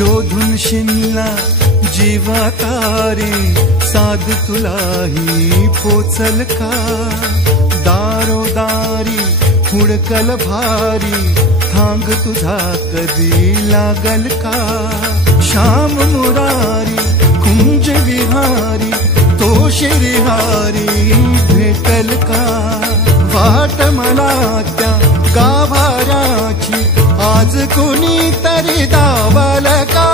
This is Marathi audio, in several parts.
शोधून शिनला जीवा तारे, साध तुलाही पोचल का? दारोदारी हुडकल भारी, थांग तुझा कधी लागल का? श्याम मुरारी कुंज विहारी, तो शिरिहारी भेटल का? वाट मला त्या गाभाऱ्याची, आज कुणी तरी दावल का?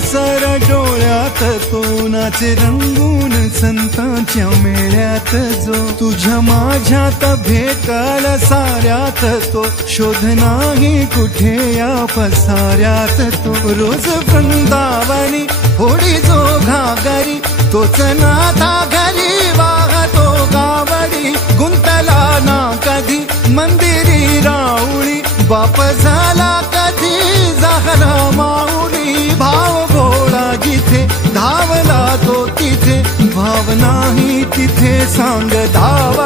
सर डोळ्यात तो नाचे रंगून संतांच्या मेळ्यात, जो तुझ्या माझ्यात भेटल साऱ्यात, तो शोध नाही कुठे या पसाऱ्यात. तो रोज वृंदावनी होडी जो घागरी, तोच नाथा घरी वाहतो गावडी. गुंतला ना कधी मंदिरी राऊळी, बाप झाला कधी झाला माऊली. भाव भोळा जिथे धावला तो तिथे, भाव नाही तिथे सांग धाव.